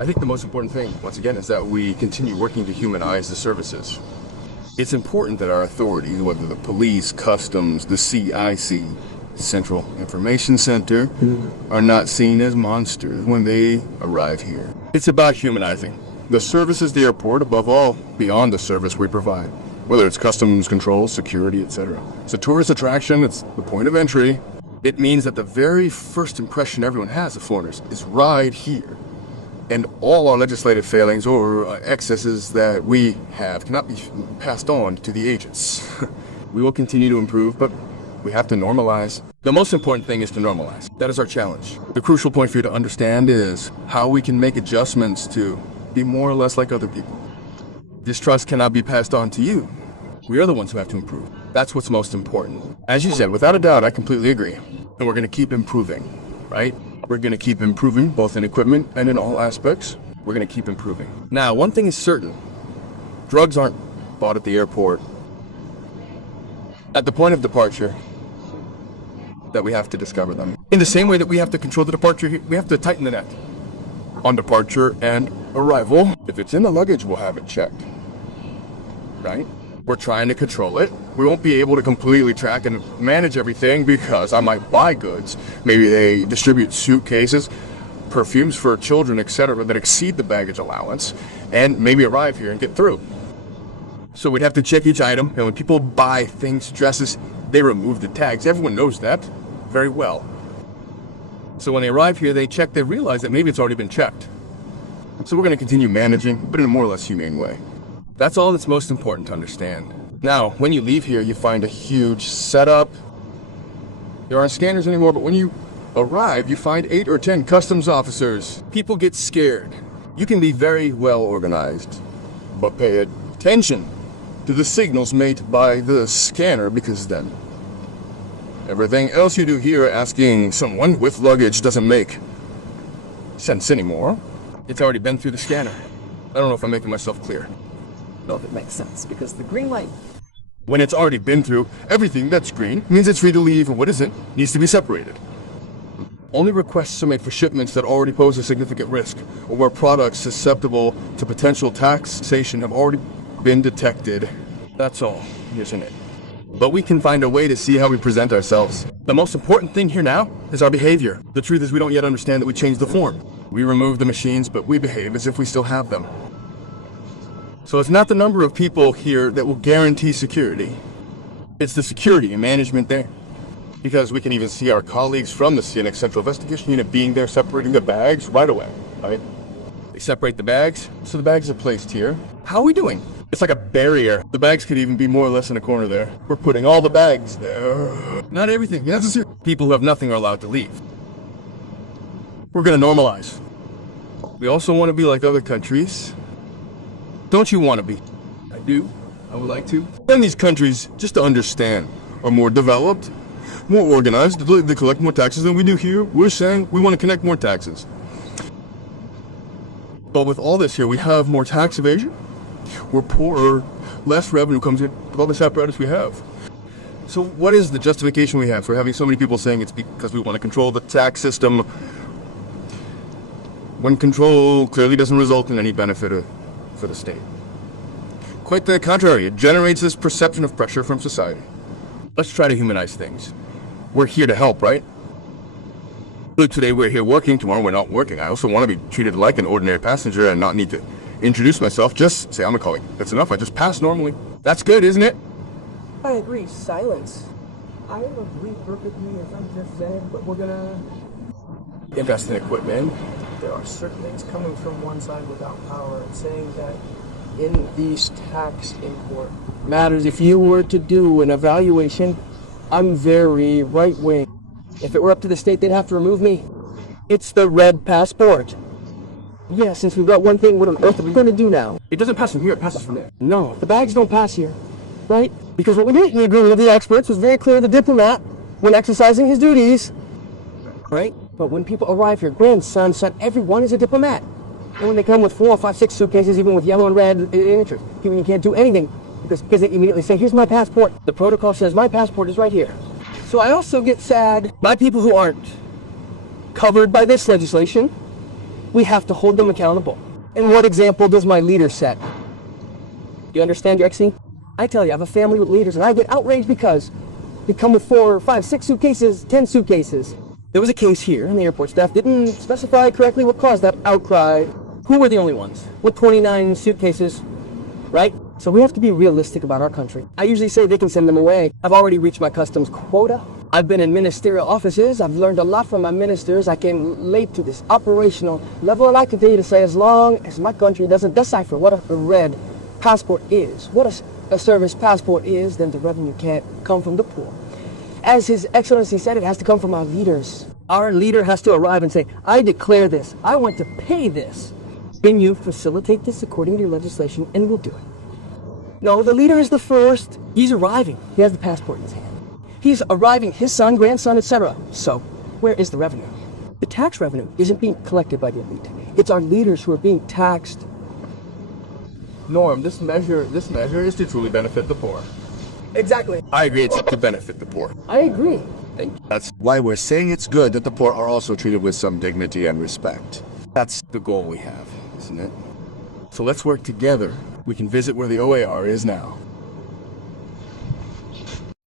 I think the most important thing, once again, is that we continue working to humanize the services. It's important that our authorities, whether the police, customs, the CIC, Central Information Center, are not seen as monsters when they arrive here. It's about humanizing the services, the airport, above all, beyond the service we provide. Whether it's customs control, security, etc. It's a tourist attraction, it's the point of entry. It means that the very first impression everyone has of foreigners is right here. And all our legislative failings or excesses that we have cannot be passed on to the agents. We will continue to improve, but we have to normalize. The most important thing is to normalize. That is our challenge. The crucial point for you to understand is how we can make adjustments to be more or less like other people. Distrust cannot be passed on to you. We are the ones who have to improve. That's what's most important. As you said, without a doubt, I completely agree. And we're going to keep improving, right? We're going to keep improving, both in equipment and in all aspects. We're going to keep improving. Now, one thing is certain. Drugs aren't bought at the airport. At the point of departure, that we have to discover them. In the same way that we have to control the departure, we have to tighten the net. On departure and arrival, if it's in the luggage, we'll have it checked. Right? We're trying to control it. We won't be able to completely track and manage everything because I might buy goods. Maybe they distribute suitcases, perfumes for children, etc. that exceed the baggage allowance and maybe arrive here and get through. So we'd have to check each item, and when people buy things, dresses, they remove the tags. Everyone knows that very well. So when they arrive here, they check, they realize that maybe it's already been checked. So we're going to continue managing, but in a more or less humane way. That's all that's most important to understand. Now, when you leave here, you find a huge setup. There aren't scanners anymore, but when you arrive, you find 8 or 10 customs officers. People get scared. You can be very well organized, but pay attention to the signals made by the scanner, because then everything else you do here asking someone with luggage doesn't make sense anymore. It's already been through the scanner. I don't know if I'm making myself clear. Know if it makes sense, because the green light... When it's already been through, everything that's green means it's free to leave, and what isn't needs to be separated. Only requests are made for shipments that already pose a significant risk, or where products susceptible to potential taxation have already been detected. That's all, isn't it? But we can find a way to see how we present ourselves. The most important thing here now is our behavior. The truth is we don't yet understand that we changed the form. We remove the machines, but we behave as if we still have them. So it's not the number of people here that will guarantee security. It's the security and management there. Because we can even see our colleagues from the CNX Central Investigation Unit being there separating the bags right away, right? They separate the bags, so the bags are placed here. How are we doing? It's like a barrier. The bags could even be more or less in a corner there. We're putting all the bags there. Not everything. You have to see. People who have nothing are allowed to leave. We're gonna normalize. We also want to be like other countries. Don't you want to be? I do. I would like to. And these countries, just to understand, are more developed, more organized. They collect more taxes than we do here. We're saying we want to connect more taxes. But with all this here, we have more tax evasion. We're poorer. Less revenue comes in with all this apparatus we have. So what is the justification we have for having so many people saying it's because we want to control the tax system, when control clearly doesn't result in any benefit for the state? Quite the contrary, it generates this perception of pressure from society. Let's try to humanize things. We're here to help, right? Today we're here working, tomorrow we're not working. I also want to be treated like an ordinary passenger and not need to introduce myself. Just say I'm a colleague. That's enough. I just pass normally. That's good, isn't it? I agree. Silence. I agree perfectly, as I just said, but we're gonna invest in equipment. There are certain things coming from one side without power and saying that in these tax import matters, if you were to do an evaluation, I'm very right-wing. If it were up to the state, they'd have to remove me. It's the red passport. Yeah, since we've got one thing, what on earth are we going to do now? It doesn't pass from here, it passes from there. No, the bags don't pass here, right? Because what we did in the agreement of the experts was very clear: the diplomat, when exercising his duties, right? But when people arrive here, grandson, son, everyone is a diplomat. And when they come with 4, 5, 6 suitcases, even with yellow and red interest, you can't do anything because they immediately say, here's my passport. The protocol says my passport is right here. So I also get sad by people who aren't covered by this legislation, We have to hold them accountable. And what example does my leader set? You understand, Drexy? I tell you, I have a family with leaders, and I get outraged because they come with 4, 5, 6 suitcases, 10 suitcases. There was a case here, and the airport staff didn't specify correctly what caused that outcry. Who were the only ones? With 29 suitcases, right? So we have to be realistic about our country. I usually say they can send them away. I've already reached my customs quota. I've been in ministerial offices. I've learned a lot from my ministers. I came late to this operational level, and I continue to say as long as my country doesn't decipher what a red passport is, what a service passport is, then the revenue can't come from the poor. As His Excellency said, it has to come from our leaders. Our leader has to arrive and say, I declare this. I want to pay this. Can you facilitate this according to your legislation? And we'll do it. No, the leader is the first. He's arriving. He has the passport in his hand. He's arriving, his son, grandson, etc. So, where is the revenue? The tax revenue isn't being collected by the elite. It's our leaders who are being taxed. Norm, this measure is to truly benefit the poor. Exactly. I agree, it's to benefit the poor. I agree. That's why we're saying it's good that the poor are also treated with some dignity and respect. That's the goal we have, isn't it? So let's work together. We can visit where the OAR is now.